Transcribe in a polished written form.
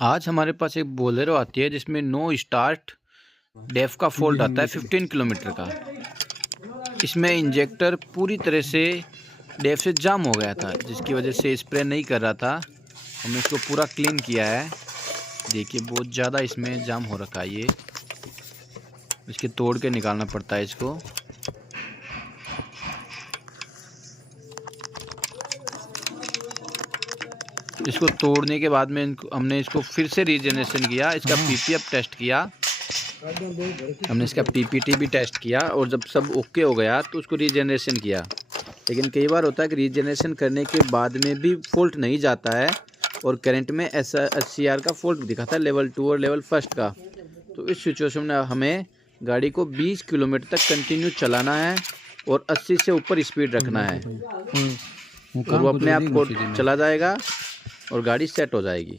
आज हमारे पास एक बोलेरो आती है जिसमें नो स्टार्ट डेफ का फॉल्ट आता है 15 किलोमीटर का। इसमें इंजेक्टर पूरी तरह से डेफ से जाम हो गया था, जिसकी वजह से स्प्रे नहीं कर रहा था। हमने इसको पूरा क्लीन किया है। देखिए बहुत ज़्यादा इसमें जाम हो रखा है। ये इसके तोड़ के निकालना पड़ता है इसको। इसको तोड़ने के बाद में हमने इसको फिर से रीजनरेशन किया। इसका पीपीएफ टेस्ट किया, हमने इसका पीपीटी भी टेस्ट किया, और जब सब ओके हो गया तो उसको रीजनरेशन किया। लेकिन कई बार होता है कि रीजनरेशन करने के बाद में भी फॉल्ट नहीं जाता है, और करंट में SCR का फॉल्ट दिखाता है लेवल 2 और लेवल 1 का। तो इस सिचुएशन में हमें गाड़ी को 20 किलोमीटर तक कंटिन्यू चलाना है और 80 से ऊपर स्पीड रखना है, और वो अपने आप को चला जाएगा और गाड़ी सेट हो जाएगी।